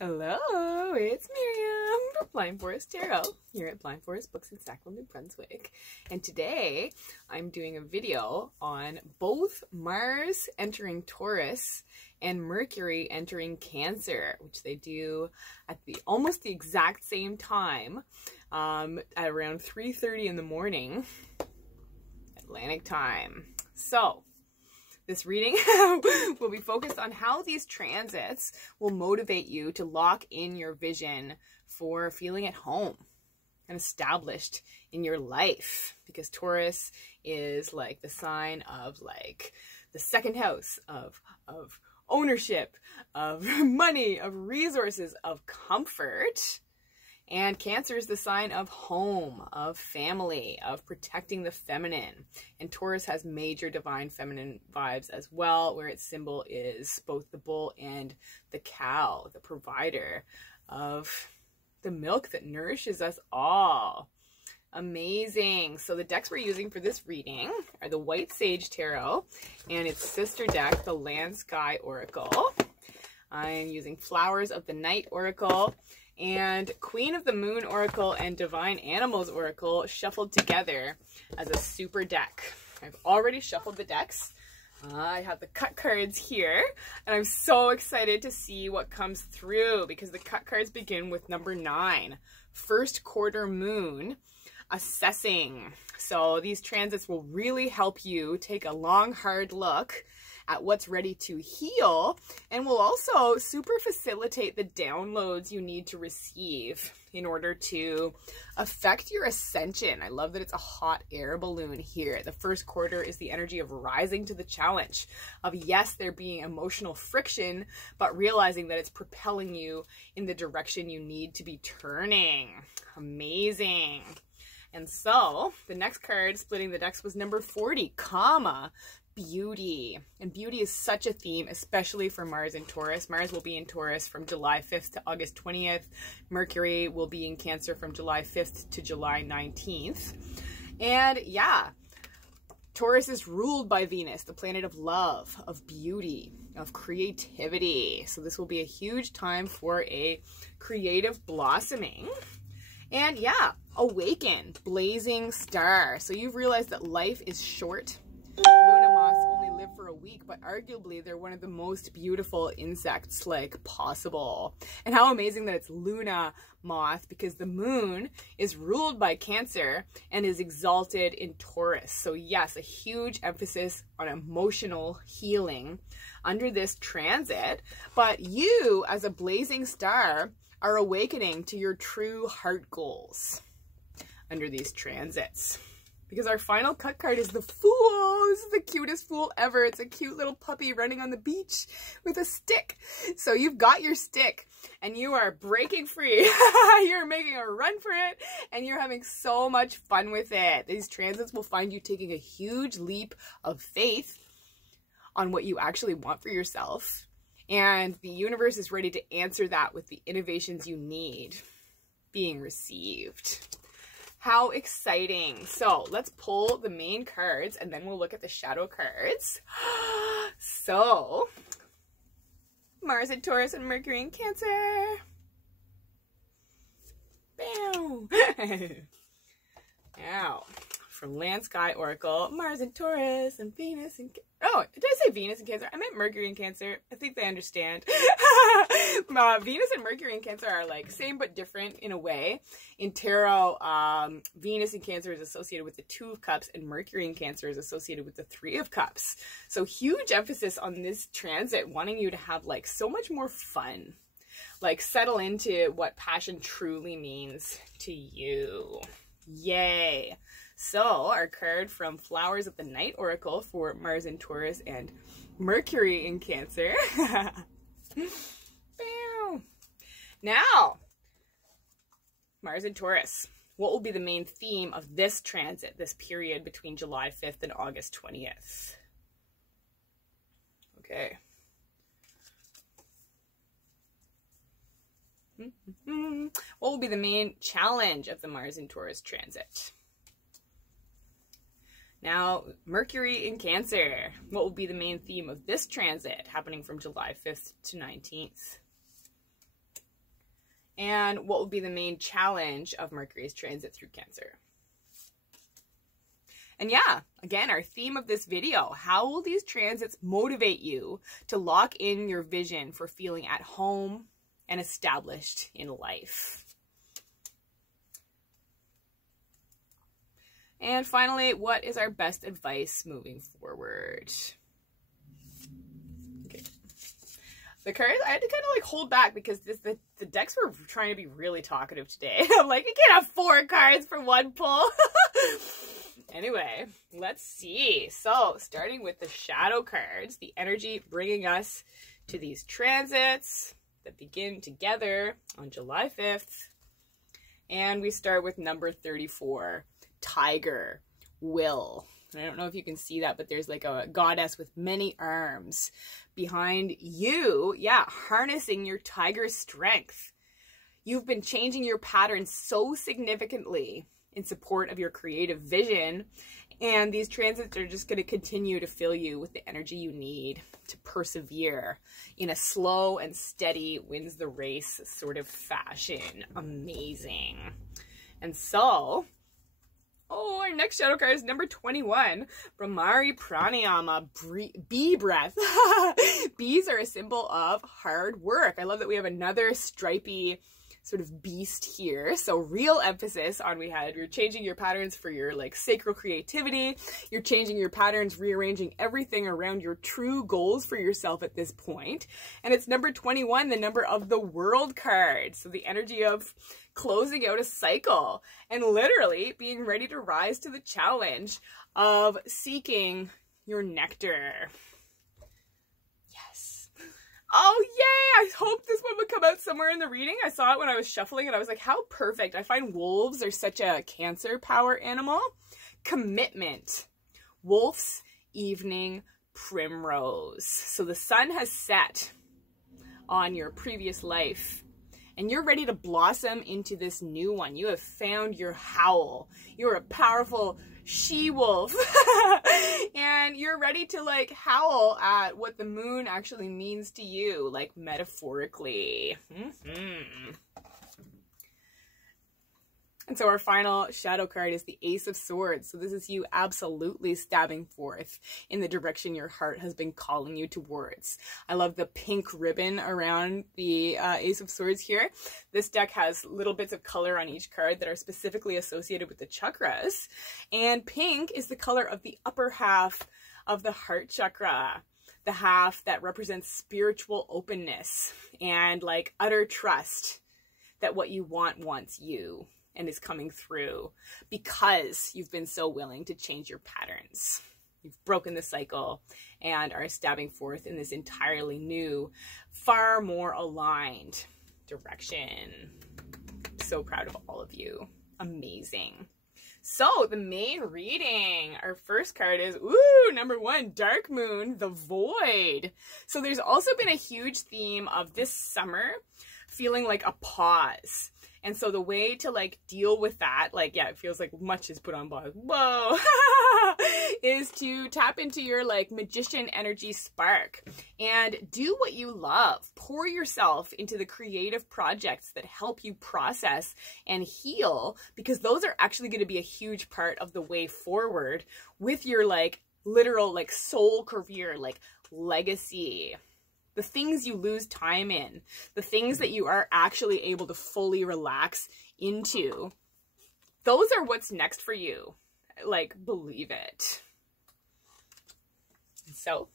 Hello, it's Miriam from Blind Forest Tarot here at Blind Forest Books in Sackville, New Brunswick. And today I'm doing a video on both Mars entering Taurus and Mercury entering Cancer, which they do at almost the exact same time at around 3:30 in the morning Atlantic time. So this reading will be focused on how these transits will motivate you to lock in your vision for feeling at home and established in your life, because Taurus is like the sign of like the second house of ownership, of money, of resources, of comfort. And Cancer is the sign of home, of family, of protecting the feminine. And Taurus has major divine feminine vibes as well, where its symbol is both the bull and the cow, the provider of the milk that nourishes us all. Amazing. So the decks we're using for this reading are the White Sage Tarot and its sister deck, the Land Sky Oracle. I'm using Flowers of the Night Oracle and Queen of the Moon Oracle and Divine Animals Oracle shuffled together as a super deck. I've already shuffled the decks. I have the cut cards here, and I'm so excited to see what comes through, because the cut cards begin with number 9, First Quarter Moon, Assessing. So these transits will really help you take a long, hard look at what's ready to heal, and will also super facilitate the downloads you need to receive in order to affect your ascension. I love that it's a hot air balloon here. The first quarter is the energy of rising to the challenge, of yes, there being emotional friction, but realizing that it's propelling you in the direction you need to be turning. Amazing. And so the next card splitting the decks was number 40, Beauty. And beauty is such a theme, especially for Mars in Taurus. Mars will be in Taurus from July 5th to August 20th. Mercury will be in Cancer from July 5th to July 19th. And yeah, Taurus is ruled by Venus, the planet of love, of beauty, of creativity. So this will be a huge time for a creative blossoming. And yeah, awaken, blazing star. So you've realized that life is short. Luna moths only live for a week, but arguably they're one of the most beautiful insects like possible. And how amazing that it's Luna moth, because the moon is ruled by Cancer and is exalted in Taurus. So yes, a huge emphasis on emotional healing under this transit. But you, as a blazing star, are awakening to your true heart goals under these transits. Because our final cut card is the Fool. This is the cutest Fool ever. It's a cute little puppy running on the beach with a stick. So you've got your stick and you are breaking free. You're making a run for it and you're having so much fun with it. These transits will find you taking a huge leap of faith on what you actually want for yourself. And the universe is ready to answer that with the innovations you need being received. How exciting. So let's pull the main cards and then we'll look at the shadow cards. So Mars in Taurus and Mercury in Cancer. Bam. Now, from Land Sky Oracle, Mars in Taurus and Venus in... Oh, did I say Venus in Cancer? I meant Mercury in Cancer. I think they understand. Venus and Mercury in Cancer are like same but different in a way. In tarot, Venus in Cancer is associated with the 2 of Cups and Mercury in Cancer is associated with the 3 of Cups. So huge emphasis on this transit, wanting you to have like so much more fun. Like settle into what passion truly means to you. Yay. So our card from Flowers of the Night Oracle for Mars in Taurus and Mercury in Cancer. Now, Mars in Taurus. What will be the main theme of this transit, this period between July 5th and August 20th? Okay. What will be the main challenge of the Mars in Taurus transit? Now, Mercury in Cancer. What will be the main theme of this transit happening from July 5th to 19th? And what will be the main challenge of Mercury's transit through Cancer? And yeah, again, our theme of this video, how will these transits motivate you to lock in your vision for feeling at home and established in life? And finally, what is our best advice moving forward? Okay. The cards, I had to kind of like hold back because the decks were trying to be really talkative today. I'm like, I can't have 4 cards for one pull. Anyway, let's see. So, starting with the shadow cards, the energy bringing us to these transits that begin together on July 5th. And we start with number 34, Tiger, Will. I don't know if you can see that, but there's like a goddess with many arms behind you. Yeah, harnessing your tiger strength. You've been changing your patterns so significantly in support of your creative vision, and these transits are just going to continue to fill you with the energy you need to persevere in a slow and steady wins the race sort of fashion. Amazing. And so, our next shadow card is number 21, Brahmari Pranayama, bee breath. Bees are a symbol of hard work. I love that we have another stripy sort of beast here. So real emphasis on you're changing your patterns for your like sacral creativity. You're changing your patterns, rearranging everything around your true goals for yourself at this point. And it's number 21, the number of the world card. So the energy of closing out a cycle and literally being ready to rise to the challenge of seeking your nectar. Oh, yay! I hope this one would come out somewhere in the reading. I saw it when I was shuffling and I was like, how perfect. I find wolves are such a Cancer power animal. Commitment. Wolf's evening primrose. So the sun has set on your previous life and you're ready to blossom into this new one. You have found your howl. You're a powerful she-wolf. And you're ready to like howl at what the moon actually means to you, like metaphorically. And so our final shadow card is the Ace of Swords. So this is you absolutely stabbing forth in the direction your heart has been calling you towards. I love the pink ribbon around the Ace of Swords here. This deck has little bits of color on each card that are specifically associated with the chakras. And pink is the color of the upper half of the heart chakra. The half that represents spiritual openness and like utter trust that what you want wants you and is coming through because you've been so willing to change your patterns. You've broken the cycle and are stabbing forth in this entirely new, far more aligned direction. So proud of all of you. Amazing. So the main reading, our first card is, number 1, Dark Moon, the Void. So there's also been a huge theme of this summer feeling like a pause. And so the way to like deal with that, like, yeah, it feels like much is put on pause. Whoa, is to tap into your like magician energy spark and do what you love. Pour yourself into the creative projects that help you process and heal, because those are actually going to be a huge part of the way forward with your like literal like soul career, like legacy. The things you lose time in, the things that you are actually able to fully relax into, those are what's next for you. Like, believe it. So,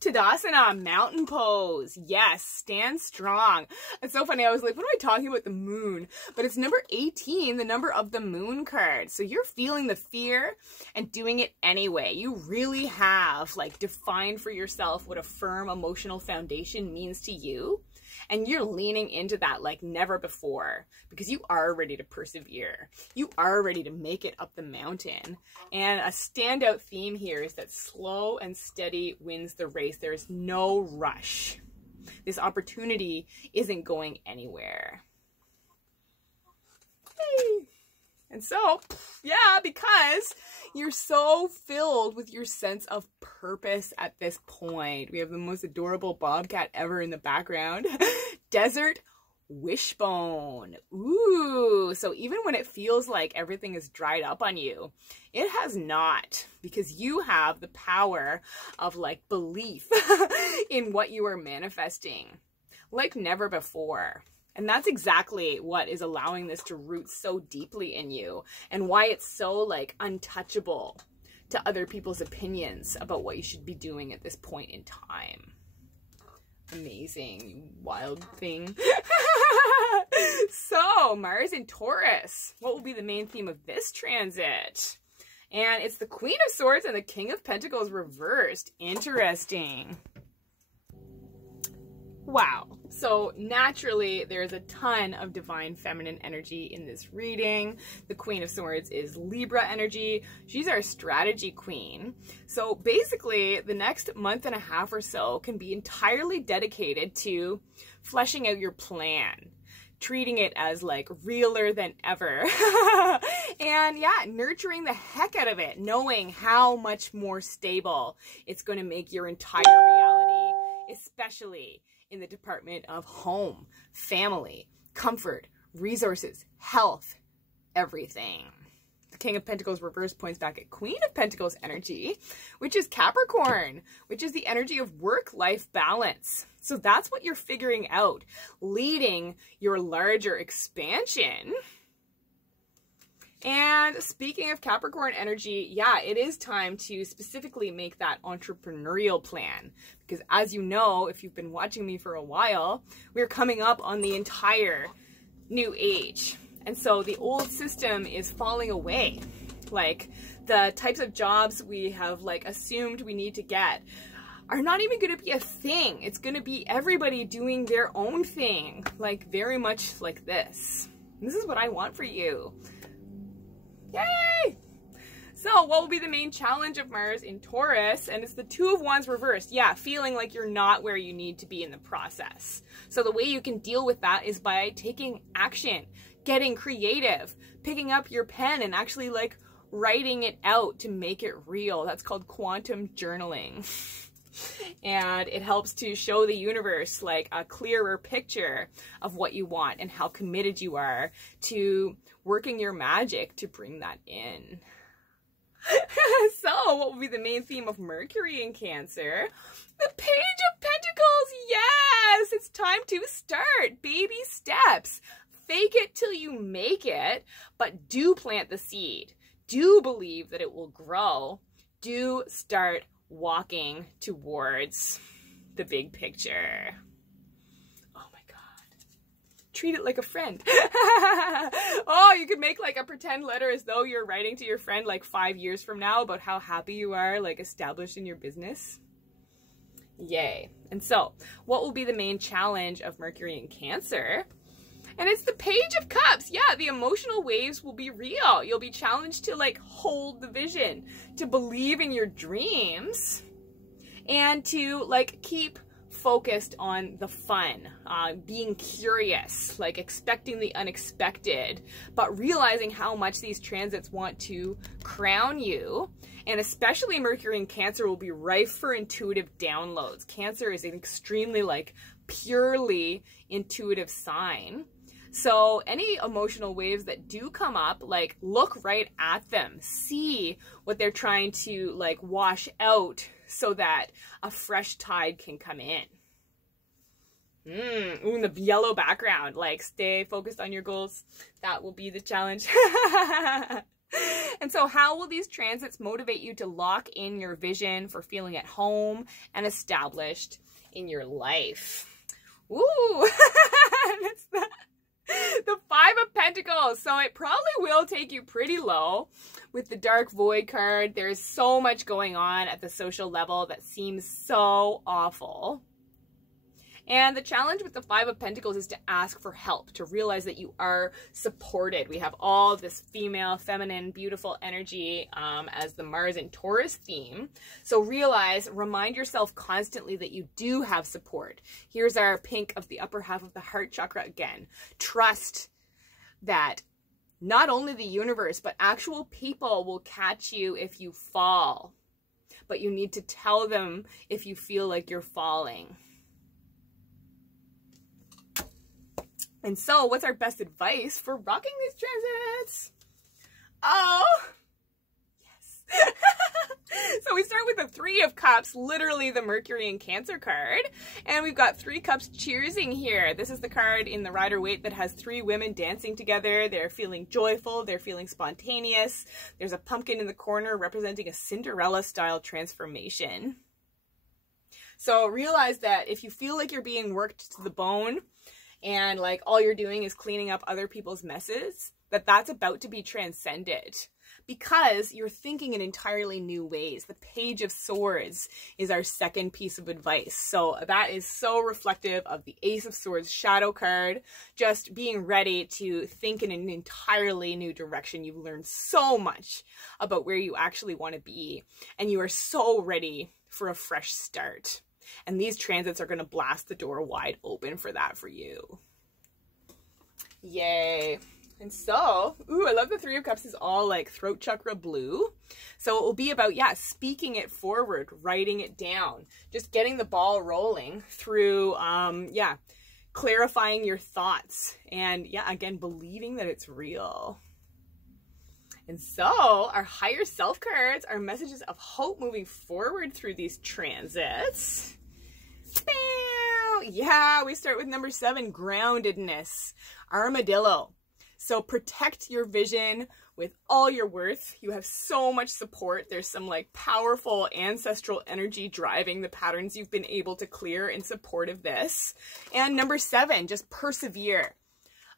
Tadasana, mountain pose. Yes, stand strong. It's so funny. I was like, what am I talking about the moon? But it's number 18, the number of the moon card. So you're feeling the fear and doing it anyway. You really have like defined for yourself what a firm emotional foundation means to you. And you're leaning into that like never before, because you are ready to persevere. You are ready to make it up the mountain. And a standout theme here is that slow and steady wins the race. There is no rush. This opportunity isn't going anywhere. Hey. And so, yeah, because you're so filled with your sense of purpose at this point. We have the most adorable bobcat ever in the background. Desert Wishbone. Ooh, so even when it feels like everything is dried up on you, it has not, because you have the power of like belief in what you are manifesting like never before. And that's exactly what is allowing this to root so deeply in you, and why it's so like untouchable to other people's opinions about what you should be doing at this point in time. Amazing, you wild thing. So, Mars in Taurus. What will be the main theme of this transit? And it's the Queen of Swords and the King of Pentacles reversed. Interesting. Wow. So naturally, there's a ton of divine feminine energy in this reading. The Queen of Swords is Libra energy. She's our strategy queen. So basically, the next month and a half or so can be entirely dedicated to fleshing out your plan, treating it as like realer than ever. And yeah, nurturing the heck out of it, knowing how much more stable it's going to make your entire reality, especially in the department of home, family, comfort, resources, health, everything. The King of Pentacles reverse points back at Queen of Pentacles energy, which is Capricorn, which is the energy of work-life balance. So that's what you're figuring out, leading your larger expansion. And speaking of Capricorn energy, yeah, it is time to specifically make that entrepreneurial plan. Because as you know, if you've been watching me for a while, we're coming up on the entire new age. And so the old system is falling away. Like the types of jobs we have like assumed we need to get are not even going to be a thing. It's going to be everybody doing their own thing, like very much like this. And this is what I want for you. Yay! So what will be the main challenge of Mars in Taurus? And it's the Two of Wands reversed. Yeah, feeling like you're not where you need to be in the process. So the way you can deal with that is by taking action, getting creative, picking up your pen and actually like writing it out to make it real. That's called quantum journaling. And it helps to show the universe like a clearer picture of what you want and how committed you are to working your magic to bring that in. So what will be the main theme of Mercury in Cancer? The Page of Pentacles. Yes, it's time to start. Baby steps. Fake it till you make it, but do plant the seed. Do believe that it will grow. Do start walking towards the big picture. Oh my God. Treat it like a friend. Oh, you could make like a pretend letter as though you're writing to your friend like 5 years from now about how happy you are like established in your business. Yay. And so what will be the main challenge of Mercury in Cancer? And it's the Page of Cups. Yeah, the emotional waves will be real. You'll be challenged to like hold the vision, to believe in your dreams, and to like keep focused on the fun, being curious, like expecting the unexpected, but realizing how much these transits want to crown you. And especially Mercury in Cancer will be rife for intuitive downloads. Cancer is an extremely like purely intuitive sign. So any emotional waves that do come up, like look right at them, see what they're trying to like wash out so that a fresh tide can come in. Ooh, in the yellow background, like stay focused on your goals. That will be the challenge. And so how will these transits motivate you to lock in your vision for feeling at home and established in your life? Ooh, that's the Five of Pentacles. So it probably will take you pretty low with the Dark Void card. There's so much going on at the social level that seems so awful. And the challenge with the Five of Pentacles is to ask for help, to realize that you are supported. We have all this female, feminine, beautiful energy as the Mars and Taurus theme. So remind yourself constantly that you do have support. Here's our pink of the upper half of the heart chakra again. Trust that not only the universe, but actual people will catch you if you fall. But you need to tell them if you feel like you're falling. And so what's our best advice for rocking these transits? Oh, yes. So we start with the Three of Cups, literally the Mercury and Cancer card. And we've got 3 cups cheersing here. This is the card in the Rider-Waite that has 3 women dancing together. They're feeling joyful. They're feeling spontaneous. There's a pumpkin in the corner representing a Cinderella-style transformation. So realize that if you feel like you're being worked to the bone and like all you're doing is cleaning up other people's messes, that's about to be transcended. Because you're thinking in entirely new ways. The Page of Swords is our second piece of advice. So that is so reflective of the Ace of Swords shadow card. Just being ready to think in an entirely new direction. You've learned so much about where you actually want to be. And you are so ready for a fresh start. And these transits are going to blast the door wide open for that for you. Yay. And so, ooh, I love the Three of Cups is all like throat chakra blue. So it will be about, yeah, speaking it forward, writing it down, just getting the ball rolling through, yeah, clarifying your thoughts. And yeah, again, believing that it's real. And so our higher self cards are messages of hope moving forward through these transits. Bam! Yeah, we start with number 7, groundedness, armadillo. So protect your vision with all your worth. You have so much support. There's some like powerful ancestral energy driving the patterns you've been able to clear in support of this. And number 7, just persevere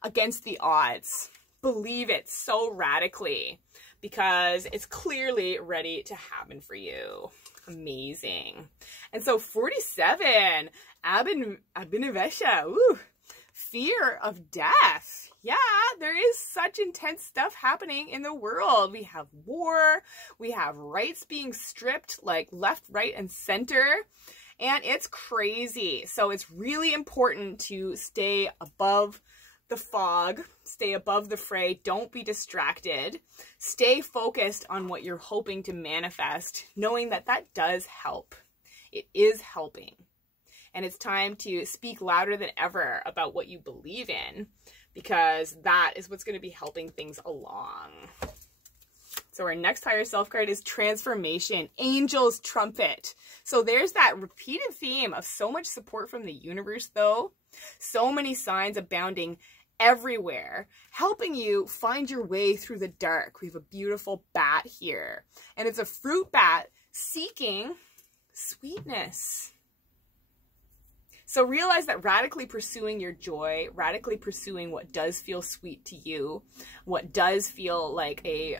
against the odds. Believe it so radically because it's clearly ready to happen for you. Amazing. And so 47, Abhinavesha, ooh, fear of death. Yeah, there is such intense stuff happening in the world. We have war, we have rights being stripped, like left, right, and center, and it's crazy. So it's really important to stay above the fog, stay above the fray, don't be distracted, stay focused on what you're hoping to manifest, knowing that that does help. It is helping. And it's time to speak louder than ever about what you believe in, because that is what's going to be helping things along. So our next higher self card is transformation, angel's trumpet. So there's that repeated theme of so much support from the universe though. So many signs abounding everywhere, helping you find your way through the dark. We have a beautiful bat here, and it's a fruit bat seeking sweetness. So realize that radically pursuing your joy, radically pursuing what does feel sweet to you, what does feel like a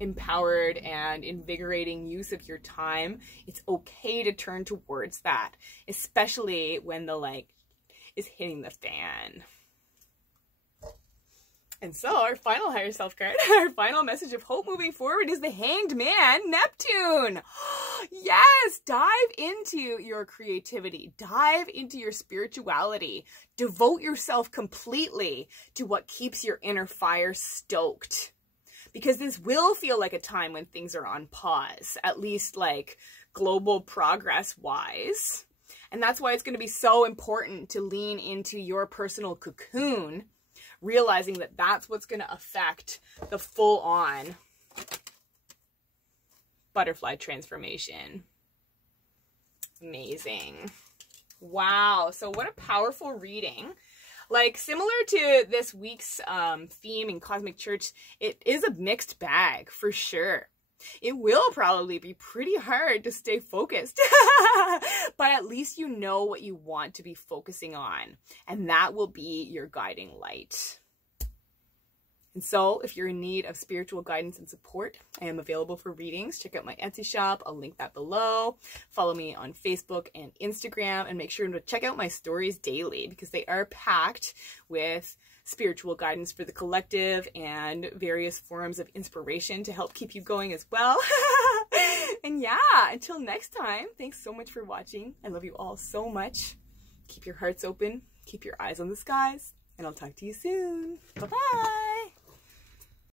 empowered and invigorating use of your time, it's okay to turn towards that, especially when the like is hitting the fan. And so our final higher self card, our final message of hope moving forward is the Hanged Man, Neptune. Yes, dive into your creativity, dive into your spirituality, devote yourself completely to what keeps your inner fire stoked. Because this will feel like a time when things are on pause, at least like global progress wise. And that's why it's going to be so important to lean into your personal cocoon, realizing that that's what's going to affect the full-on butterfly transformation. Amazing. Wow. So what a powerful reading. Like, similar to this week's theme in Cosmic Church, it is a mixed bag for sure. It will probably be pretty hard to stay focused, but at least you know what you want to be focusing on, and that will be your guiding light. And so if you're in need of spiritual guidance and support, I am available for readings. Check out my Etsy shop. I'll link that below. Follow me on Facebook and Instagram, and make sure to check out my stories daily because they are packed with spiritual guidance for the collective and various forms of inspiration to help keep you going as well. And yeah, until next time, thanks so much for watching. I love you all so much. Keep your hearts open, keep your eyes on the skies, and I'll talk to you soon. Bye-bye.